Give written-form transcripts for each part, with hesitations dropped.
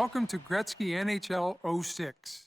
Welcome to Gretzky NHL 06.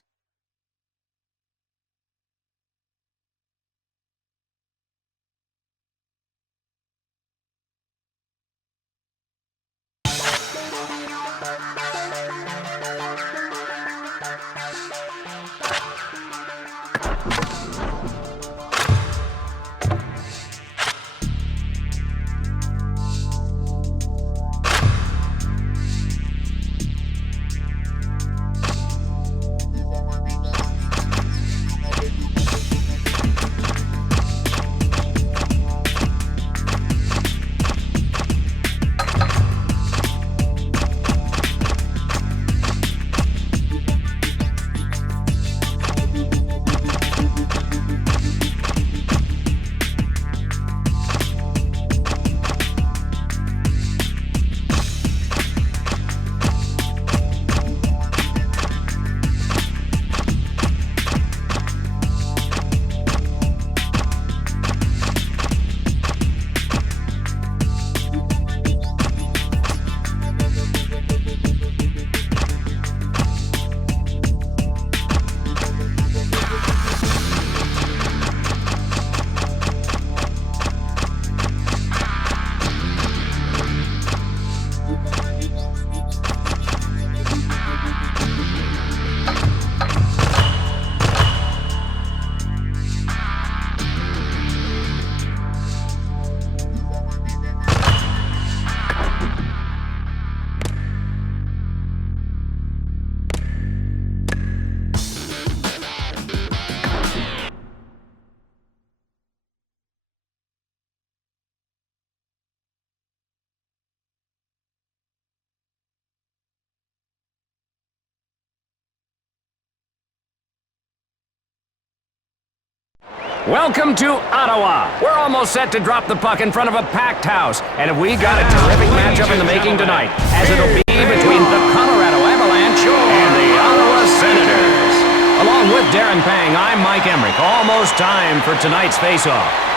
Welcome to Ottawa. We're almost set to drop the puck in front of a packed house. And we got a terrific matchup in the making tonight, as it'll be between the Colorado Avalanche and the Ottawa Senators. Along with Darren Pang, I'm Mike Emmerich. Almost time for tonight's face-off.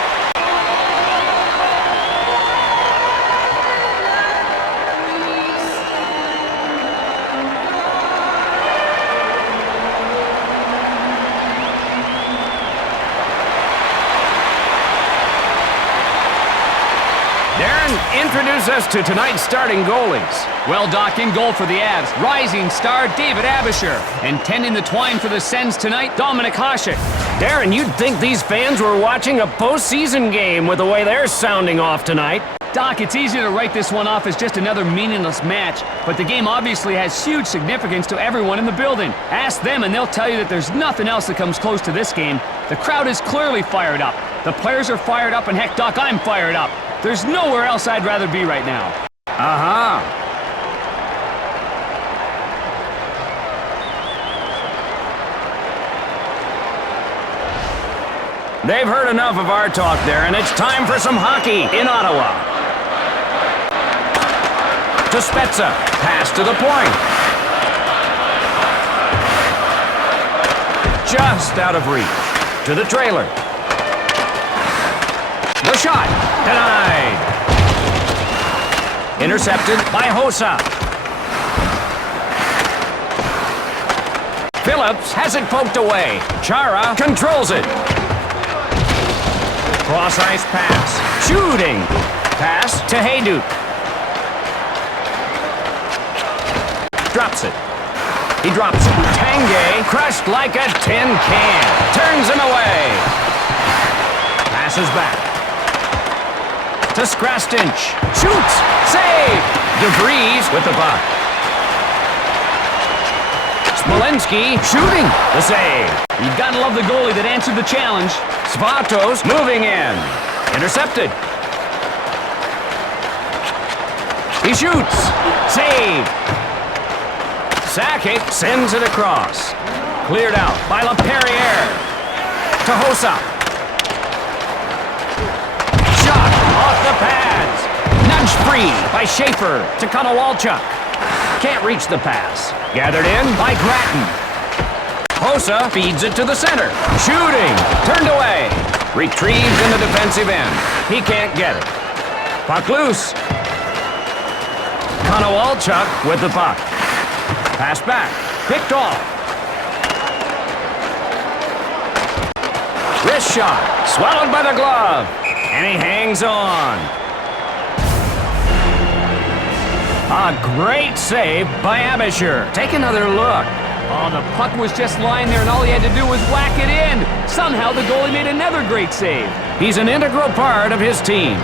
Introduce us to tonight's starting goalies. Well, Doc, in goal for the Avs, rising star David Abisher. And tending the twine for the Sens tonight, Dominic Hasek. Darren, you'd think these fans were watching a postseason game with the way they're sounding off tonight. Doc, it's easy to write this one off as just another meaningless match, but the game obviously has huge significance to everyone in the building. Ask them and they'll tell you that there's nothing else that comes close to this game. The crowd is clearly fired up. The players are fired up, and heck, Doc, I'm fired up. There's nowhere else I'd rather be right now. Uh-huh. They've heard enough of our talk there, and it's time for some hockey in Ottawa. To Spezza. Pass to the point. Just out of reach. To the trailer. The shot. Denied. Intercepted by Hossa. Phillips has it poked away. Chara controls it. Cross-ice pass. Shooting. Pass to Hayduk. Drops it. He drops it. Tanguay crushed like a tin can. Turns him away. Passes back. To Skrastinch. Shoots! Save! DeVries with the puck. Smolenski shooting. The save. You've got to love the goalie that answered the challenge. Svatos moving in. Intercepted. He shoots. Save. Sakic sends it across. Cleared out by LaPerriere. To Hossa. Off the pads. Nudged free by Schaefer to Konowalchuk. Can't reach the pass. Gathered in by Grattan. Hossa feeds it to the center. Shooting. Turned away. Retrieved in the defensive end. He can't get it. Puck loose. Konowalchuk with the puck. Pass back. Picked off. Wrist shot. Swallowed by the glove. And he hangs on. A great save by Abisher. Take another look. Oh, the puck was just lying there, and all he had to do was whack it in. Somehow the goalie made another great save. He's an integral part of his team.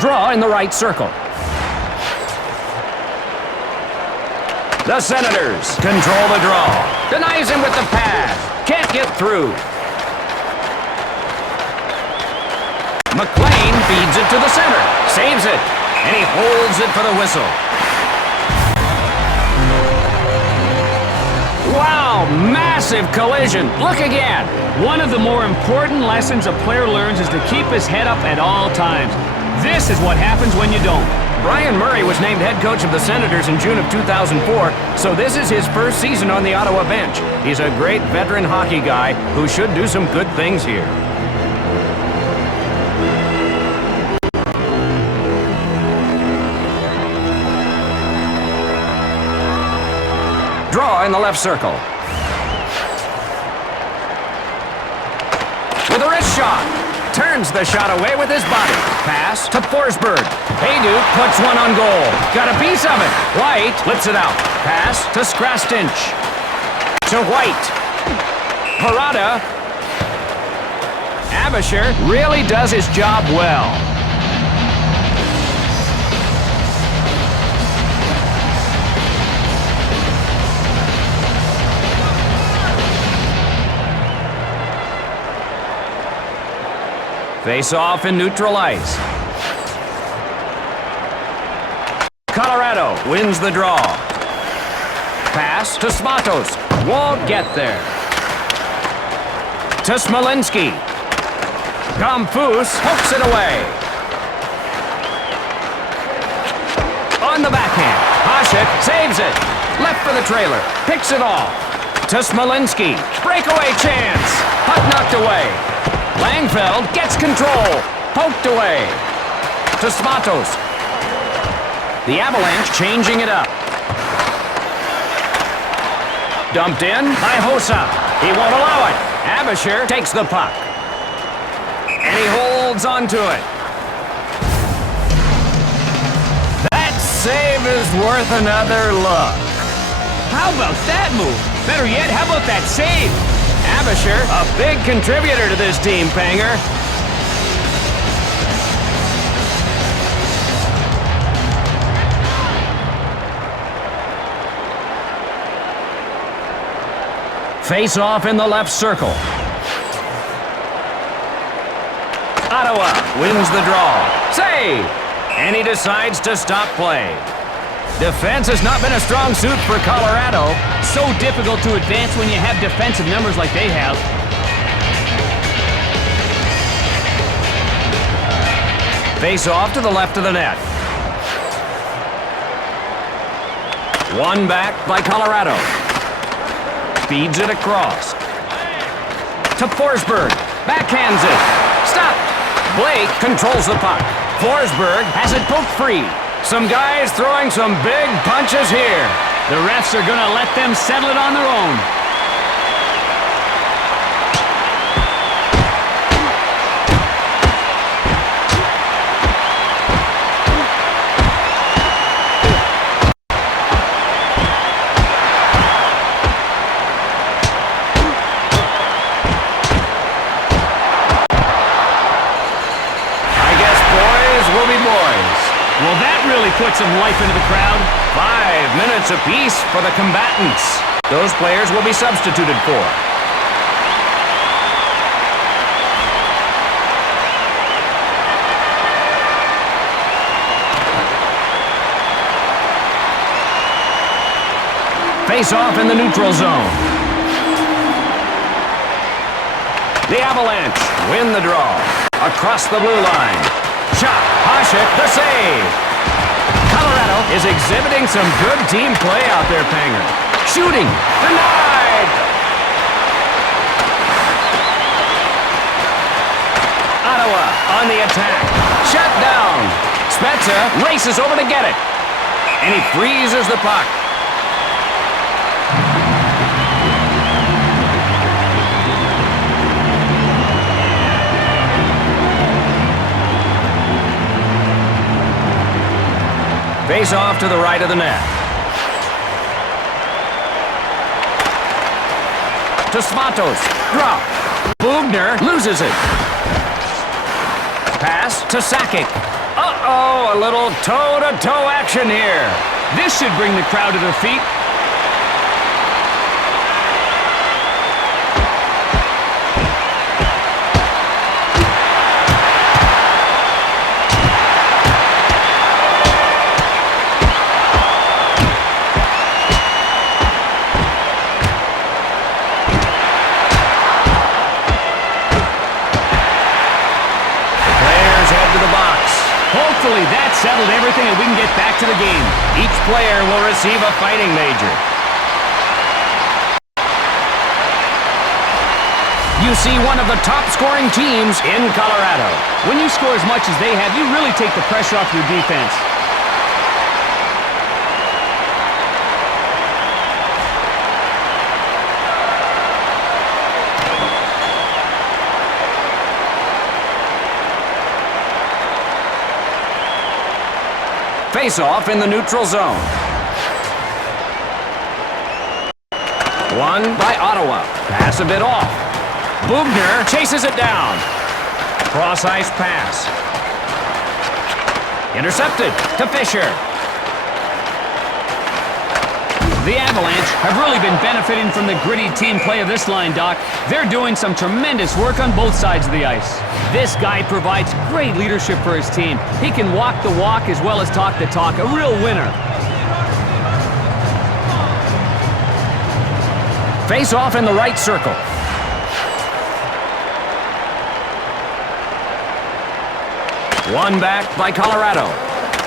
Draw in the right circle. The Senators control the draw. Denies him with the pass. Can't get through. McLean feeds it to the center. Saves it. And he holds it for the whistle. Wow, massive collision. Look again. One of the more important lessons a player learns is to keep his head up at all times. This is what happens when you don't. Brian Murray was named head coach of the Senators in June of 2004, so this is his first season on the Ottawa bench. He's a great veteran hockey guy who should do some good things here. Draw in the left circle. With a wrist shot. Turns the shot away with his body. Pass to Forsberg. Hayduk puts one on goal. Got a piece of it. White flips it out. Pass to Skrastinch. To White. Parada. Abisher really does his job well. Face off in neutral ice. Colorado wins the draw. Pass to Smatos. Won't get there. To Smolinski. Gomfus pokes it away. On the backhand. Hasek saves it. Left for the trailer. Picks it off. To Smolinski. Breakaway chance. Puck knocked away. Langfeld gets control. Poked away. To Smatos. The Avalanche changing it up. Dumped in by Hossa. He won't allow it. Abisher takes the puck. And he holds onto it. That save is worth another look. How about that move? Better yet, how about that save? Abisher, a big contributor to this team, Panger. Face off in the left circle. Ottawa wins the draw. Save! And he decides to stop play. Defense has not been a strong suit for Colorado. So difficult to advance when you have defensive numbers like they have. Face off to the left of the net. One back by Colorado. Feeds it across. To Forsberg. Backhands it. Stop. Blake controls the puck. Forsberg has it poked free. Some guys throwing some big punches here. The refs are going to let them settle it on their own. I guess boys will be boys. Well, that really put some life into the crowd. 5 minutes apiece for the combatants. Those players will be substituted for. Face off in the neutral zone. The Avalanche win the draw. Across the blue line. Shot. Hasek, the save. Colorado is exhibiting some good team play out there, Panger. Shooting. Denied. Ottawa on the attack. Shut down. Spezza races over to get it. And he freezes the puck. Face off to the right of the net. To Smatos. Drop. Bugner loses it. Pass to Sakic. Uh-oh, a little toe-to-toe action here. This should bring the crowd to their feet. Hopefully that settled everything and we can get back to the game. Each player will receive a fighting major. You see one of the top-scoring teams in Colorado. When you score as much as they have, you really take the pressure off your defense. Face-off in the neutral zone. Won by Ottawa. Pass a bit off. Bugner chases it down. Cross-ice pass. Intercepted to Fisher. The Avalanche have really been benefiting from the gritty team play of this line, Doc. They're doing some tremendous work on both sides of the ice. This guy provides great leadership for his team. He can walk the walk as well as talk the talk. A real winner. Face off in the right circle. One back by Colorado.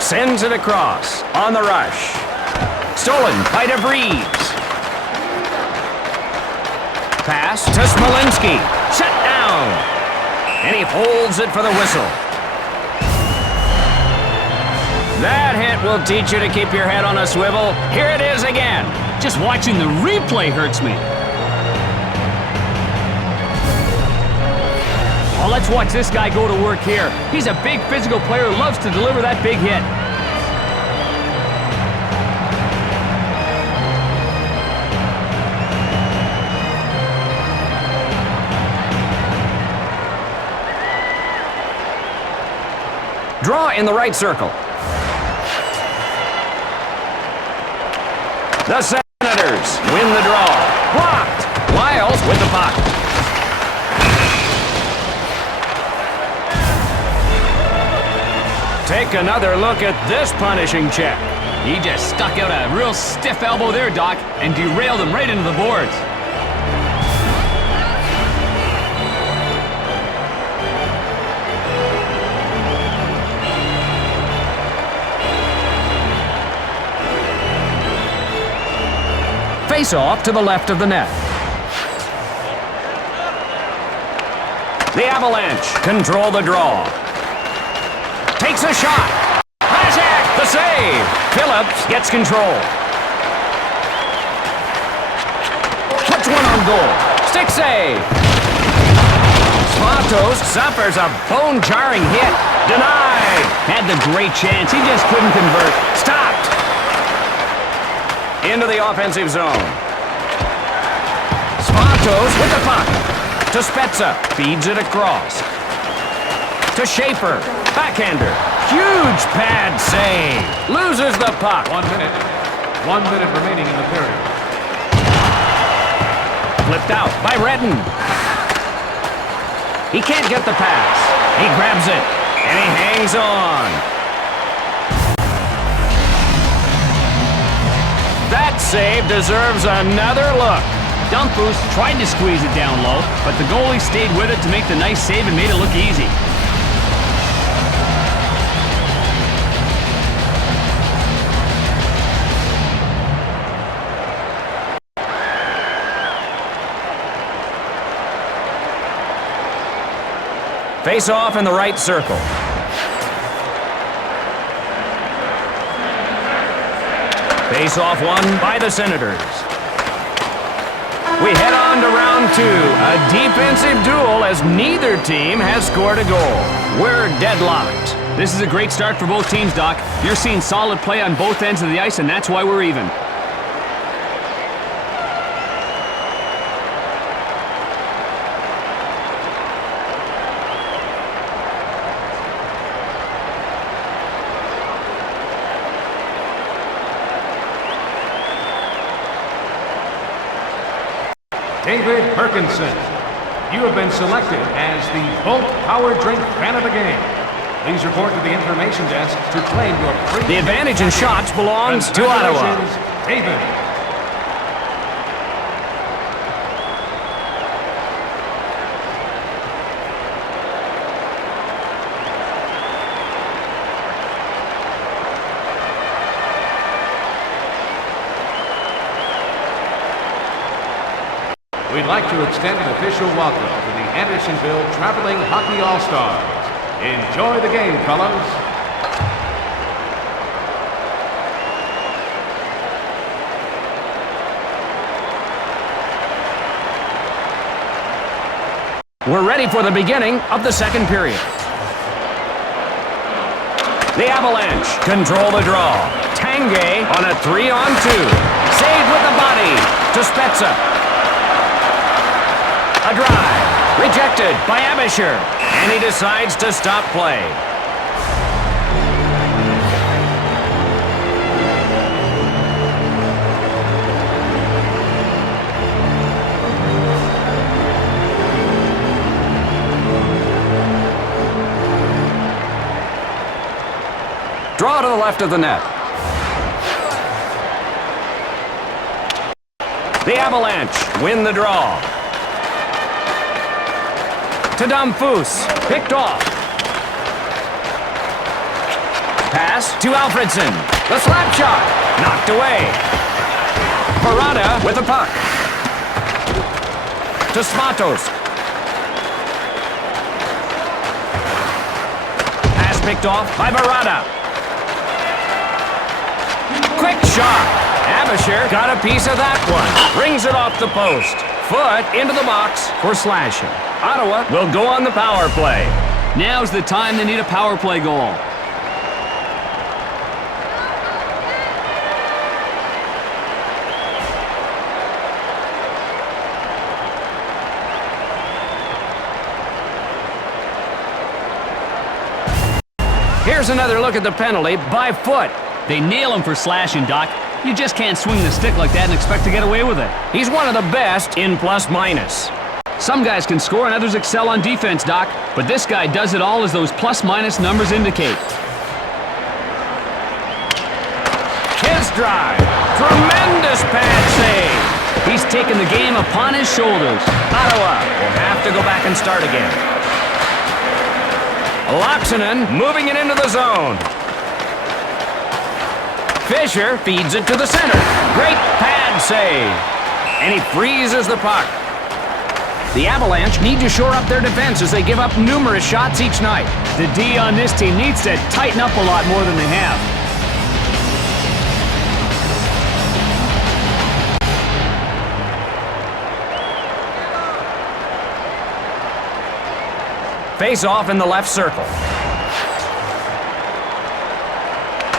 Sends it across on the rush. Stolen by DeVries. Pass to Smolinski. Shut down. And he holds it for the whistle. That hit will teach you to keep your head on a swivel. Here it is again. Just watching the replay hurts me. Well, let's watch this guy go to work here. He's a big physical player who loves to deliver that big hit. Draw in the right circle. The Senators win the draw. Blocked. Lyles with the puck. Take another look at this punishing check. He just stuck out a real stiff elbow there, Doc, and derailed him right into the boards. Face off to the left of the net. The Avalanche control the draw. Takes a shot. Hasek, the save. Phillips gets control. Puts one on goal. Stick save. Smatos suffers a bone-jarring hit. Denied. Had the great chance. He just couldn't convert. Stopped. Into the offensive zone. Smatos with the puck. To Spezza. Feeds it across. To Schaefer. Backhander. Huge pad save. Loses the puck. 1 minute. 1 minute remaining in the period. Flipped out by Redden. He can't get the pass. He grabs it. And he hangs on. That save deserves another look. Dumfus tried to squeeze it down low, but the goalie stayed with it to make the nice save and made it look easy. Face off in the right circle. Face off won by the Senators. We head on to round 2, a defensive duel as neither team has scored a goal. We're deadlocked. This is a great start for both teams, Doc. You're seeing solid play on both ends of the ice, and that's why we're even. David Perkinson, you have been selected as the Bolt Power Drink Fan of the Game. Please report to the information desk to claim your free... The advantage in shots belongs to Ottawa. Congratulations, David. We'd like to extend an official welcome to the Andersonville Traveling Hockey All-Stars. Enjoy the game, fellas. We're ready for the beginning of the second period. The Avalanche control the draw. Tanguay on a 3-on-2. Saved with the body to Spezza. A drive, rejected by Abisher, and he decides to stop play. Draw to the left of the net. The Avalanche win the draw. To Dumfus, picked off. Pass to Alfredson. The slap shot, knocked away. Parada with the puck. To Smatos. Pass picked off by Parada. Quick shot. Abisher got a piece of that one. Brings it off the post. Foot into the box for slashing. Ottawa will go on the power play. Now's the time they need a power play goal. Here's another look at the penalty by Foot. They nail him for slashing, Doc. You just can't swing the stick like that and expect to get away with it. He's one of the best in plus-minus. Some guys can score and others excel on defense, Doc, but this guy does it all as those plus-minus numbers indicate. His drive. Tremendous pad save. He's taken the game upon his shoulders. Ottawa will have to go back and start again. Loxonen moving it into the zone. Fisher feeds it to the center. Great pad save. And he freezes the puck. The Avalanche need to shore up their defense as they give up numerous shots each night. The D on this team needs to tighten up a lot more than they have. Face off in the left circle.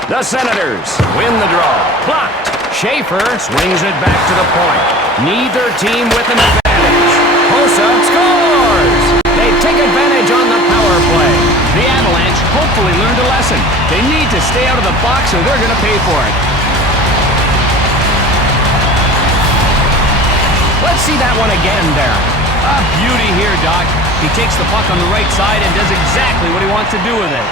The Senators win the draw. Blocked. Schaefer swings it back to the point. Neither team with an advantage. Hossa scores! They take advantage on the power play. The Avalanche hopefully learned a lesson. They need to stay out of the box or they're going to pay for it. Let's see that one again, Darren. A beauty here, Doc. He takes the puck on the right side and does exactly what he wants to do with it.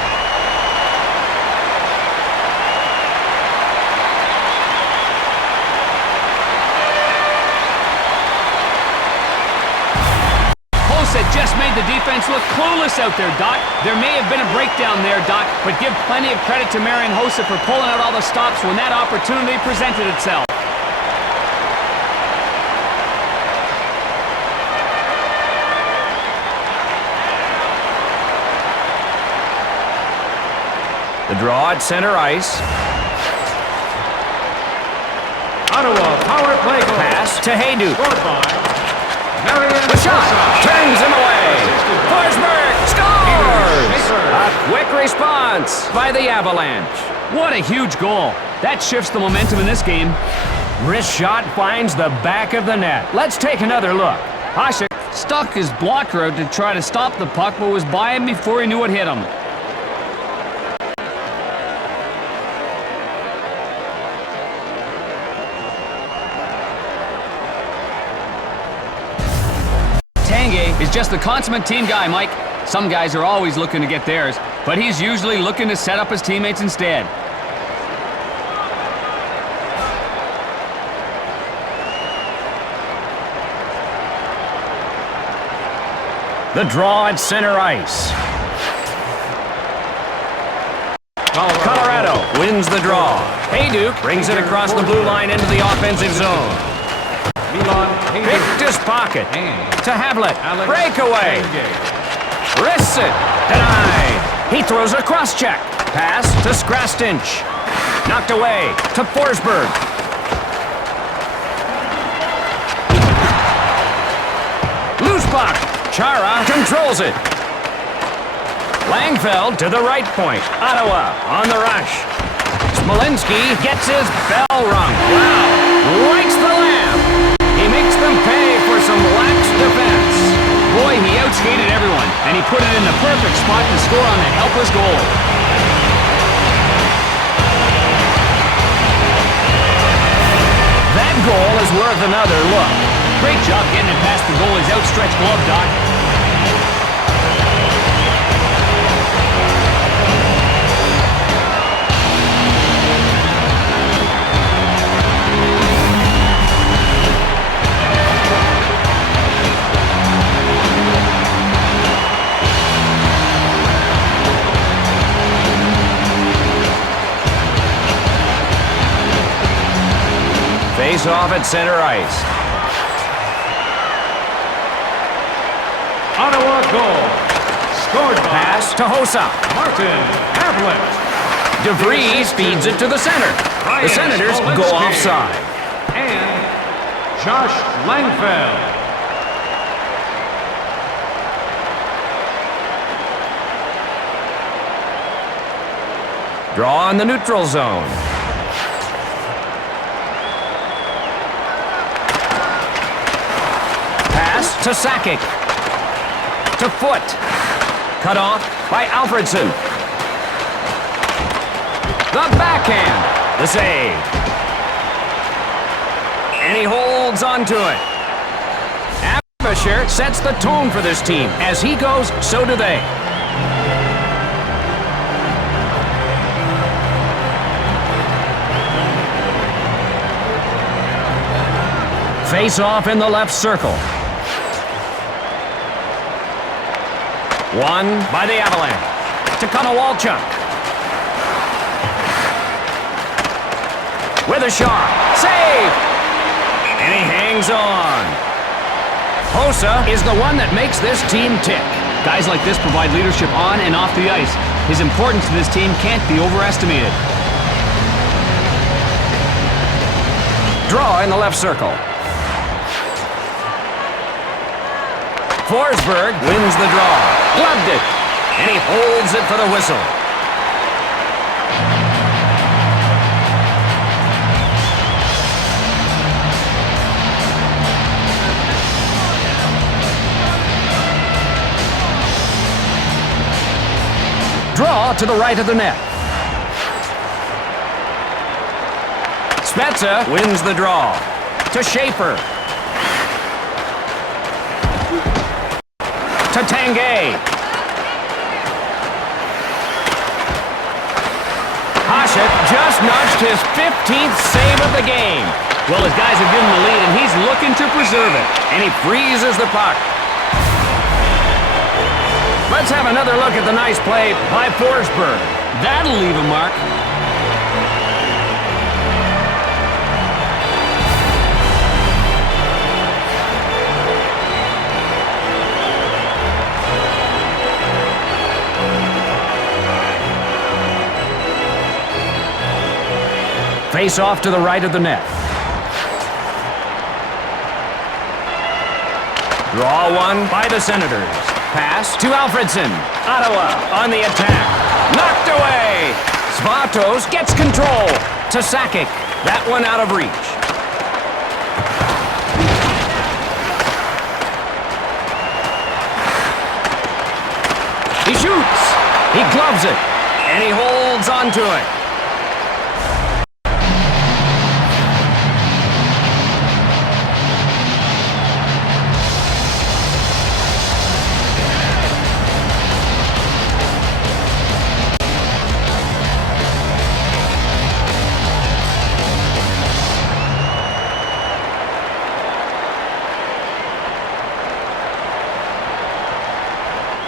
That just made the defense look clueless out there, Doc. There may have been a breakdown there, Doc, but give plenty of credit to Marian Hossa for pulling out all the stops when that opportunity presented itself. The draw at center ice. Ottawa power play goal. Pass to Hayduk. Scored by Marion. The shot turns him away. Forsberg scores! A quick response by the Avalanche. What a huge goal. That shifts the momentum in this game. Wrist shot finds the back of the net. Let's take another look. Hasek stuck his blocker out to try to stop the puck, but was by him before he knew it hit him. Tanguay is just the consummate team guy, Mike. Some guys are always looking to get theirs, but he's usually looking to set up his teammates instead. The draw at center ice. Colorado wins the draw. Hayduk brings it across the blue line into the offensive zone. Picked his pocket. To Havlet. Breakaway. Wrists it. Denied. He throws a cross-check. Pass to Skrastinch. Knocked away to Forsberg. Loose puck. Chara controls it. Langfeld to the right point. Ottawa on the rush. Smolinski gets his bell rung. Wow. Lights the lamp. He makes them pay for some lax defense. Boy, he outskated everyone, and he put it in the perfect spot to score on that helpless goal. That goal is worth another look. Great job getting it past the goalie's outstretched glove, Doc. Face off at center ice. Ottawa goal. Scored by Pass to Hossa. Martin Havlet. DeVries feeds it to the center. The Senators go offside. And Josh Langfeld. Draw in the neutral zone. Pass to Sakic. To Foot. Cut off by Alfredson. The backhand. The save. And he holds on to it. Abisher sets the tone for this team. As he goes, so do they. Face off in the left circle. Won by the Avalanche. To Konowalchuk. With a shot. Save! And he hangs on. Hossa is the one that makes this team tick. Guys like this provide leadership on and off the ice. His importance to this team can't be overestimated. Draw in the left circle. Forsberg wins the draw. Gloved it. And he holds it for the whistle. Draw to the right of the net. Spezza wins the draw. To Schaefer. To Tanguay. Hasek just notched his 15th save of the game. Well, his guys have given him the lead, and he's looking to preserve it. And he freezes the puck. Let's have another look at the nice play by Forsberg. That'll leave a mark. Face off to the right of the net. Draw one by the Senators. Pass to Alfredson. Ottawa on the attack. Knocked away. Svatos gets control to Sakic. That one out of reach. He shoots. He gloves it. And he holds onto it.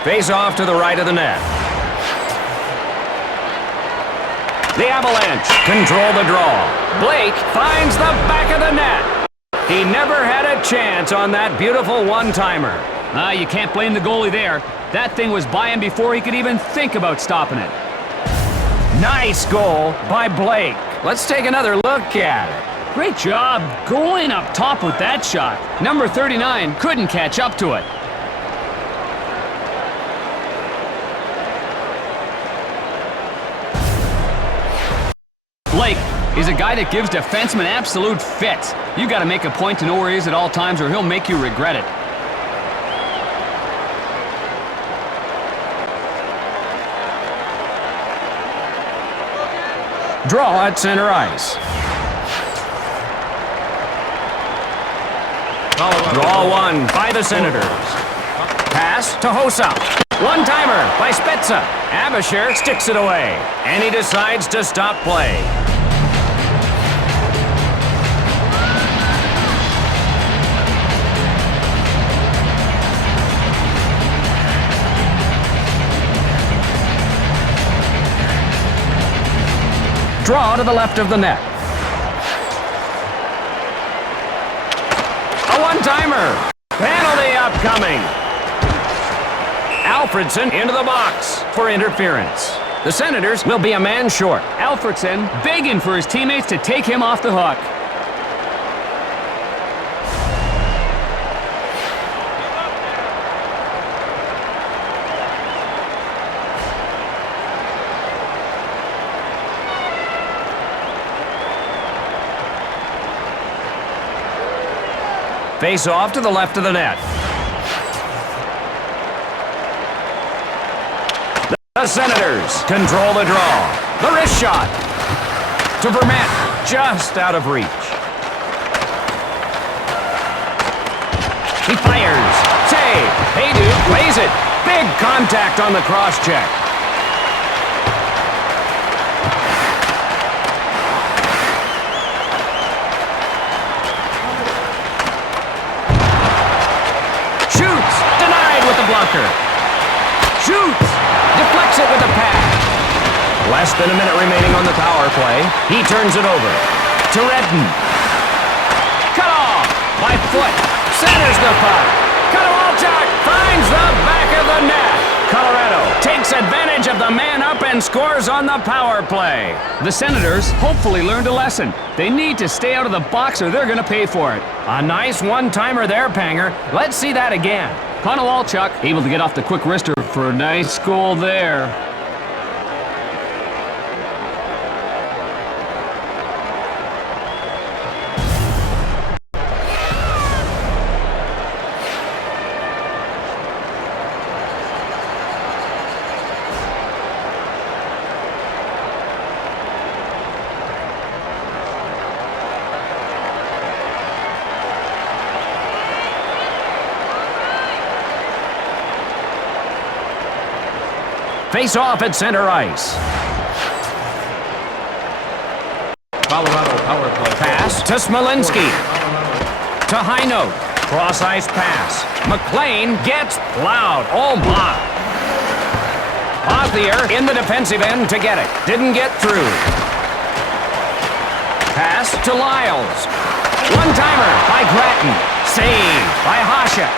Face off to the right of the net. The Avalanche control the draw. Blake finds the back of the net. He never had a chance on that beautiful one-timer. You can't blame the goalie there. That thing was by him before he could even think about stopping it. Nice goal by Blake. Let's take another look at it. Great job going up top with that shot. Number 39 couldn't catch up to it. Blake is a guy that gives defensemen absolute fits. You got to make a point to know where he is at all times or he'll make you regret it. Draw at center ice. Draw one by the Senators. Pass to Hossa. One-timer by Spezza. Abisher sticks it away, and he decides to stop play. Draw to the left of the net. A one-timer. Penalty upcoming. Alfredson into the box for interference. The Senators will be a man short. Alfredson begging for his teammates to take him off the hook. Face off to the left of the net. The Senators control the draw. The wrist shot. To Vermette, just out of reach. He fires. Save. Hayduke plays it. Big contact on the cross-check. Shoots. Denied with the blocker. Shoots. Deflects it with a pad. Less than a minute remaining on the power play. He turns it over to Redden. Cut off by foot. Centers the puck. Kowalchuk finds the back of the net. Colorado takes advantage of the man up and scores on the power play. The Senators hopefully learned a lesson. They need to stay out of the box or they're going to pay for it. A nice one-timer there, Panger. Let's see that again. Kowalchuk able to get off the quick wrister for a nice goal there. Face off at center ice. Colorado power play. Pass to Smolinski. To high note. Cross ice pass. McLean gets plowed. Oh my. Pothier in the defensive end to get it. Didn't get through. Pass to Lyles. One-timer by Grattan. Save by Hasek.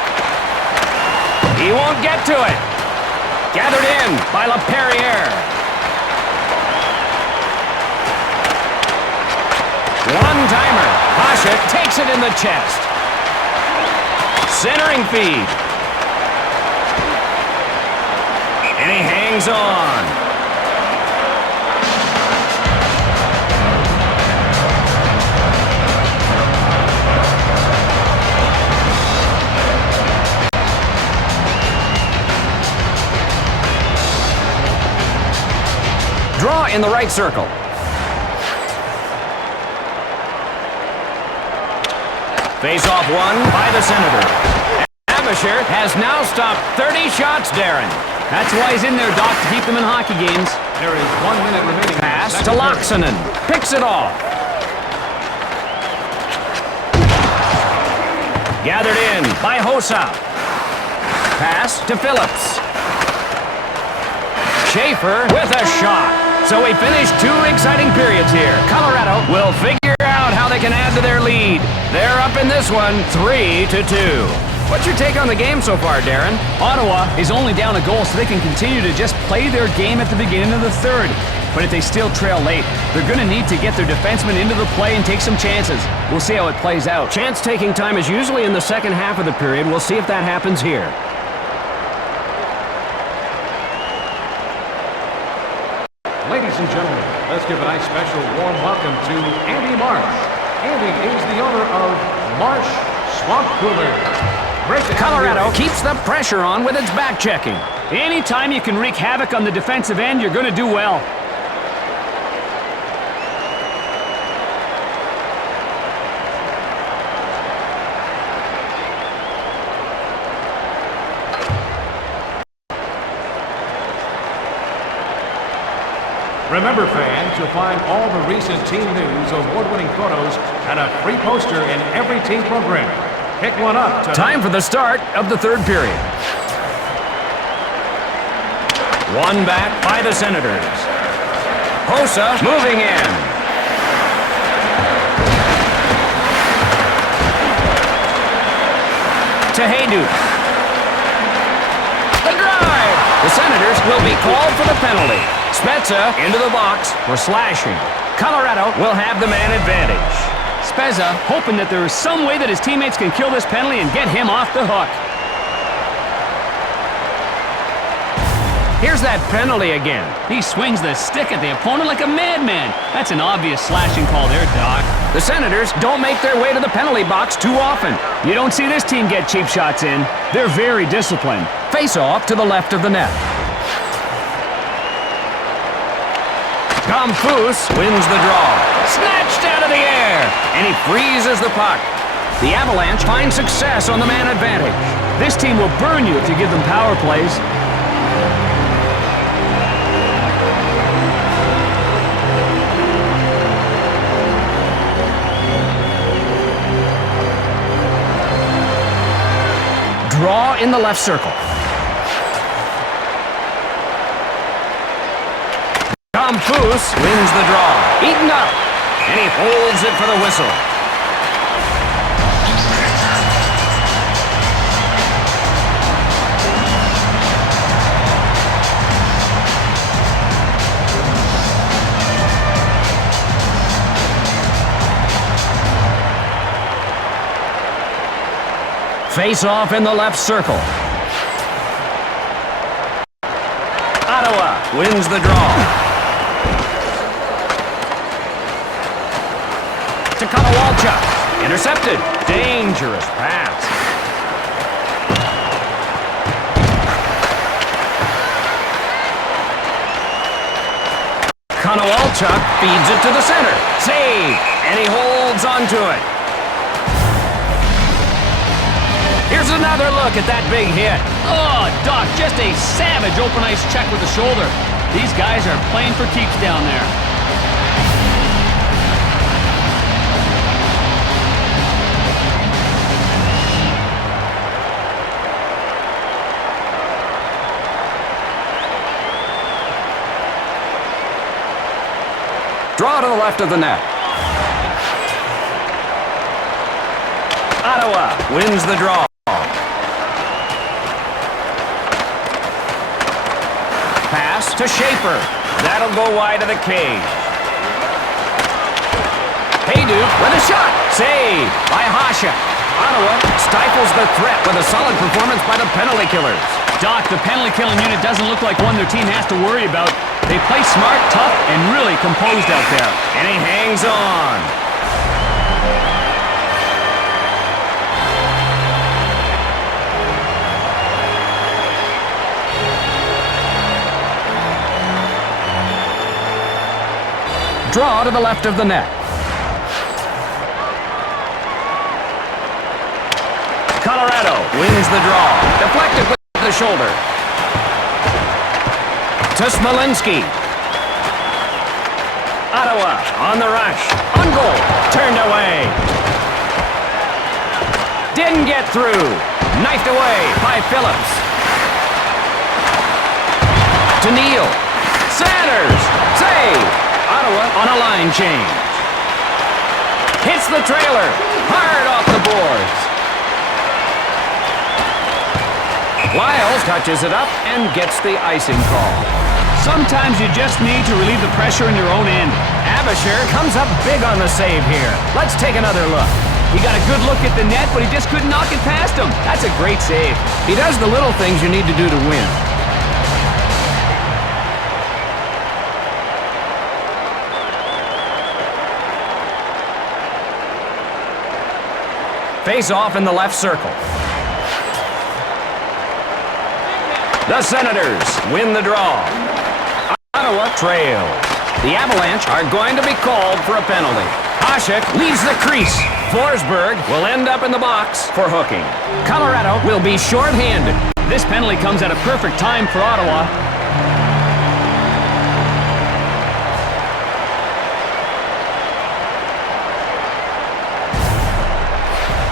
He won't get to it. Gathered in by LaPerriere. One-timer. Pasha takes it in the chest. Centering feed. And he hangs on. Draw in the right circle. Face-off won by the Senator. Abisher has now stopped 30 shots, Darren. That's why he's in there, Doc, to keep them in hockey games. There is 1 minute remaining. Pass to Loxonen. Picks it off. Gathered in by Hossa. Pass to Phillips. Schaefer with a shot. So we finished 2 exciting periods here. Colorado will figure out how they can add to their lead. They're up in this one, 3-2. What's your take on the game so far, Darren? Ottawa is only down a goal, so they can continue to just play their game at the beginning of the third. But if they still trail late, they're going to need to get their defensemen into the play and take some chances. We'll see how it plays out. Chance-taking time is usually in the second half of the period. We'll see if that happens here. Ladies and gentlemen, let's give a nice special warm welcome to Andy Marsh. Andy is the owner of Marsh Swamp Cooler. Great to have Colorado you here. keeps the pressure on with its back checking. Anytime you can wreak havoc on the defensive end, you're going to do well. Remember, fans, you'll find all the recent team news, award-winning photos, and a free poster in every team program. Pick one up tonight. Time for the start of the third period. One back by the Senators. Hossa moving in. To Jesus. The drive. The Senators will be called for the penalty. Spezza into the box for slashing. Colorado will have the man advantage. Spezza hoping that there is some way that his teammates can kill this penalty and get him off the hook. Here's that penalty again. He swings the stick at the opponent like a madman. That's an obvious slashing call there, Doc. The Senators don't make their way to the penalty box too often. You don't see this team get cheap shots in. They're very disciplined. Face-off to the left of the net. Tom Foose wins the draw. Snatched out of the air, and he freezes the puck. The Avalanche find success on the man advantage. This team will burn you if you give them power plays. Draw in the left circle. Tom Foose wins the draw. Eaten up, and he holds it for the whistle. Face-off in the left circle. Ottawa wins the draw. To Konowalchuk. Intercepted. Dangerous pass. Konowalchuk feeds it to the center. Save. And he holds onto it. Here's another look at that big hit. Oh, Doc, just a savage open ice check with the shoulder. These guys are playing for keeps down there. Draw to the left of the net. Ottawa wins the draw. Pass to Schaefer. That'll go wide of the cage. Hayduke with a shot. Save by Hasek. Ottawa stifles the threat with a solid performance by the penalty killers. Doc, the penalty-killing unit doesn't look like one their team has to worry about. They play smart, tough, and really composed out there. And he hangs on. Draw to the left of the net. Colorado wins the draw. Deflected with the shoulder. To Smolinski. Ottawa on the rush. On goal. Turned away. Didn't get through. Knifed away by Phillips. To Neal. Sanders. Save. Ottawa on a line change. Hits the trailer. Hard off the boards. Lyles touches it up and gets the icing call. Sometimes you just need to relieve the pressure in your own end. Abisher comes up big on the save here. Let's take another look. He got a good look at the net, but he just couldn't knock it past him. That's a great save. He does the little things you need to do to win. Face off in the left circle. The Senators win the draw. Ottawa trails. The Avalanche are going to be called for a penalty. Hasek leaves the crease. Forsberg will end up in the box for hooking. Colorado will be short-handed. This penalty comes at a perfect time for Ottawa.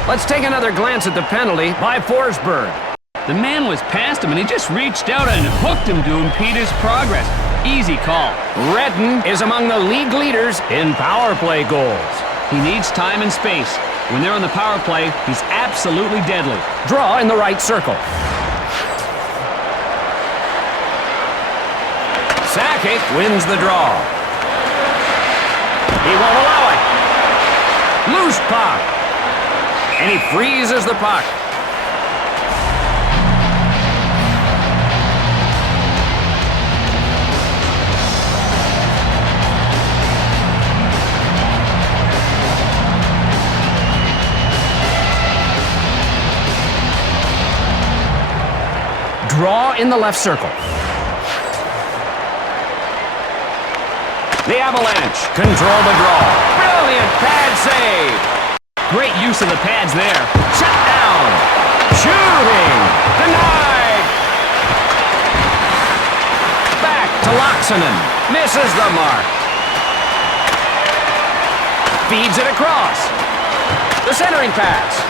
Let's take another glance at the penalty by Forsberg. The man was past him, and he just reached out and hooked him to impede his progress. Easy call. Redden is among the league leaders in power play goals. He needs time and space. When they're on the power play, he's absolutely deadly. Draw in the right circle. Sakic wins the draw. He won't allow it. Loose puck. And he freezes the puck. Draw in the left circle. The Avalanche control the draw. Brilliant pad save. Great use of the pads there. Shut down. Shooting. Denied. Back to Laaksonen. Misses the mark. Feeds it across. The centering pass.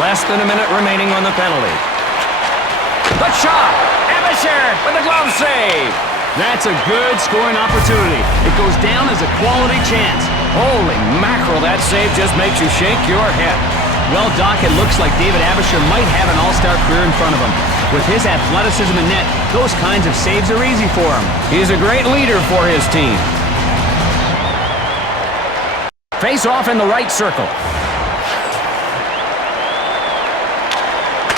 Less than a minute remaining on the penalty. The shot. Abisher with a glove save. That's a good scoring opportunity. It goes down as a quality chance. Holy mackerel, that save just makes you shake your head. Well, Doc, it looks like David Abisher might have an all-star career in front of him. With his athleticism in net, those kinds of saves are easy for him. He's a great leader for his team. Face off in the right circle.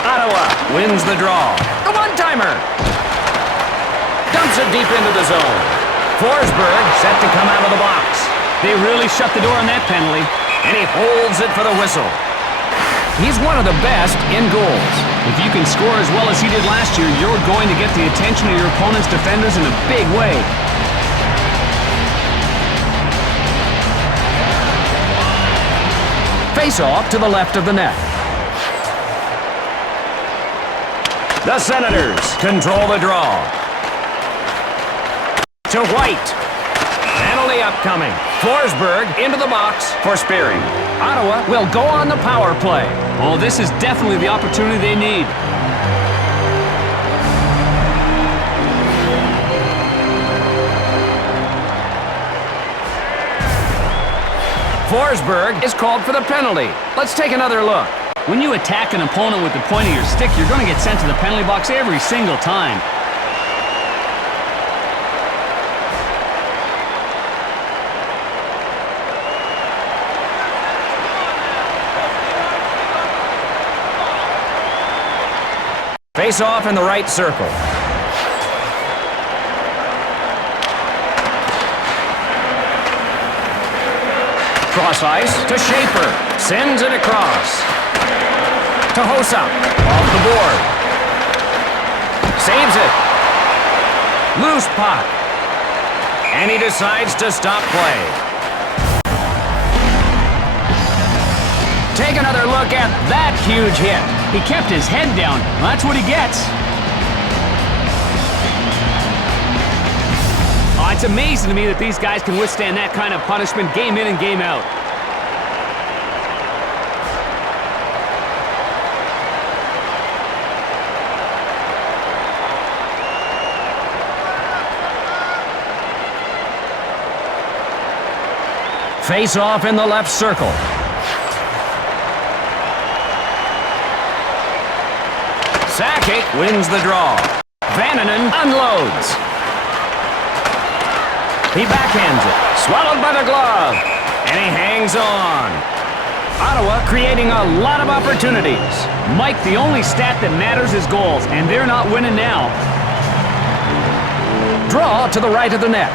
Ottawa wins the draw. The one-timer. Dumps it deep into the zone. Forsberg set to come out of the box. They really shut the door on that penalty. And he holds it for the whistle. He's one of the best in goals. If you can score as well as he did last year, you're going to get the attention of your opponent's defenders in a big way. Face off to the left of the net. The Senators control the draw. To White. Penalty upcoming. Forsberg into the box for Spearing. Ottawa will go on the power play. Oh, this is definitely the opportunity they need. Forsberg is called for the penalty. Let's take another look. When you attack an opponent with the point of your stick, you're going to get sent to the penalty box every single time. Face off in the right circle. Cross ice to Schaefer. Sends it across. To Hossa. Off the board. Saves it. Loose puck. And he decides to stop play. Take another look at that huge hit. He kept his head down. Well, that's what he gets. Oh, it's amazing to me that these guys can withstand that kind of punishment game in and game out. Face off in the left circle. Sakic wins the draw. Vananen unloads. He backhands it. Swallowed by the glove. And he hangs on. Ottawa creating a lot of opportunities. Mike, the only stat that matters is goals, and they're not winning now. Draw to the right of the net.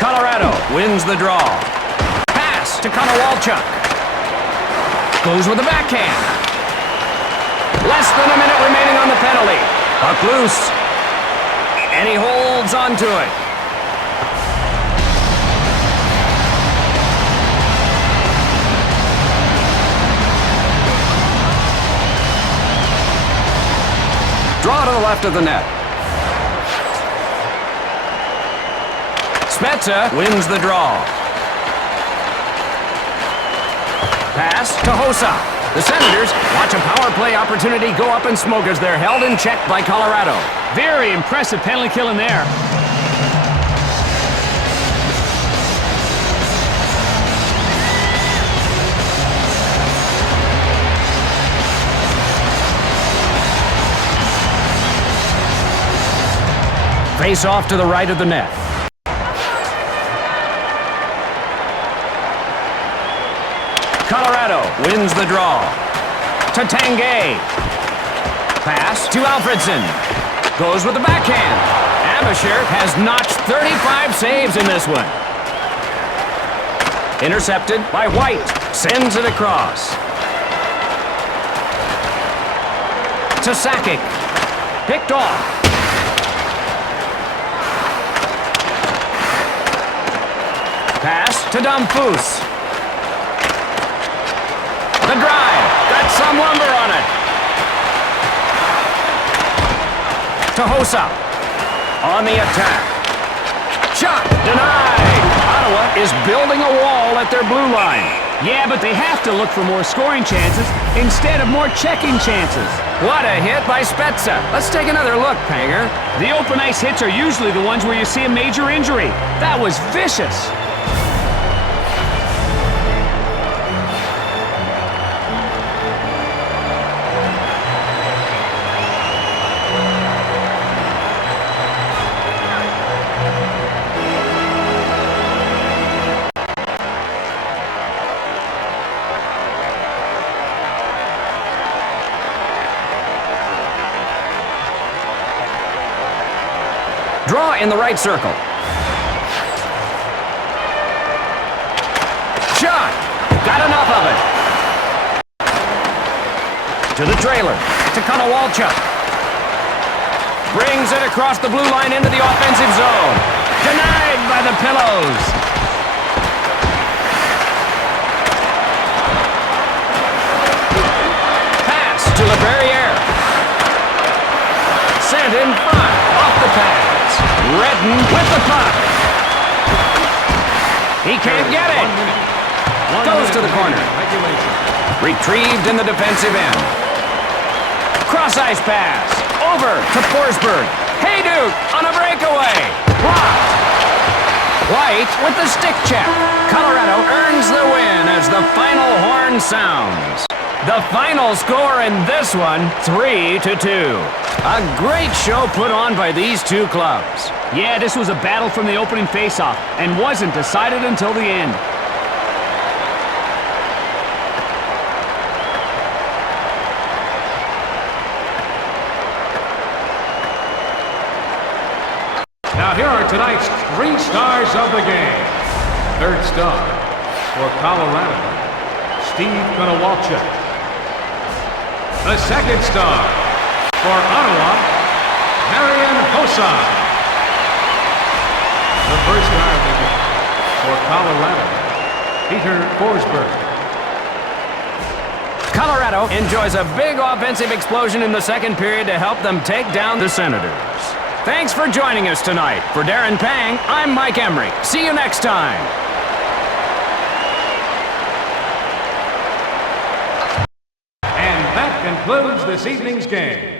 Colorado wins the draw. Pass to Konowalchuk. Goes with the backhand. Less than a minute remaining on the penalty. Puck loose. And he holds on to it. Draw to the left of the net. Spezza wins the draw. Pass to Hossa. The Senators watch a power play opportunity go up in smoke as they're held in check by Colorado. Very impressive penalty kill in there. Face off to the right of the net. Colorado wins the draw. To Tanguay. Pass to Alfredson. Goes with the backhand. Abashir has notched 35 saves in this one. Intercepted by White. Sends it across. To Sakic. Picked off. Pass to Dumfus. The drive. Got some lumber on it. To Hossa. On the attack. Shot. Denied. Ottawa is building a wall at their blue line. Yeah, but they have to look for more scoring chances instead of more checking chances. What a hit by Spezza. Let's take another look, Panger. The open ice hits are usually the ones where you see a major injury. That was vicious. Draw in the right circle. Shot! Got enough of it. To the trailer. To Konowalchuk. Brings it across the blue line into the offensive zone. Denied by the Pillows. Pass to LeBerriere. Sent in front. Off the pass. Redden with the puck. He can't get it. Goes to the corner. Retrieved in the defensive end. Cross-ice pass. Over to Forsberg. Hey, Duke on a breakaway. Blocked. White with the stick check. Colorado earns the win as the final horn sounds. The final score in this one, 3-2. A great show put on by these two clubs. Yeah, this was a battle from the opening faceoff and wasn't decided until the end. Now here are tonight's 3 stars of the game. Third star for Colorado, Steve Konowalchuk. The second star for Ottawa, Marian Hossa. The first star of the game for Colorado, Peter Forsberg. Colorado enjoys a big offensive explosion in the second period to help them take down the Senators. Thanks for joining us tonight. For Darren Pang, I'm Mike Emmerich. See you next time. And that concludes this evening's game.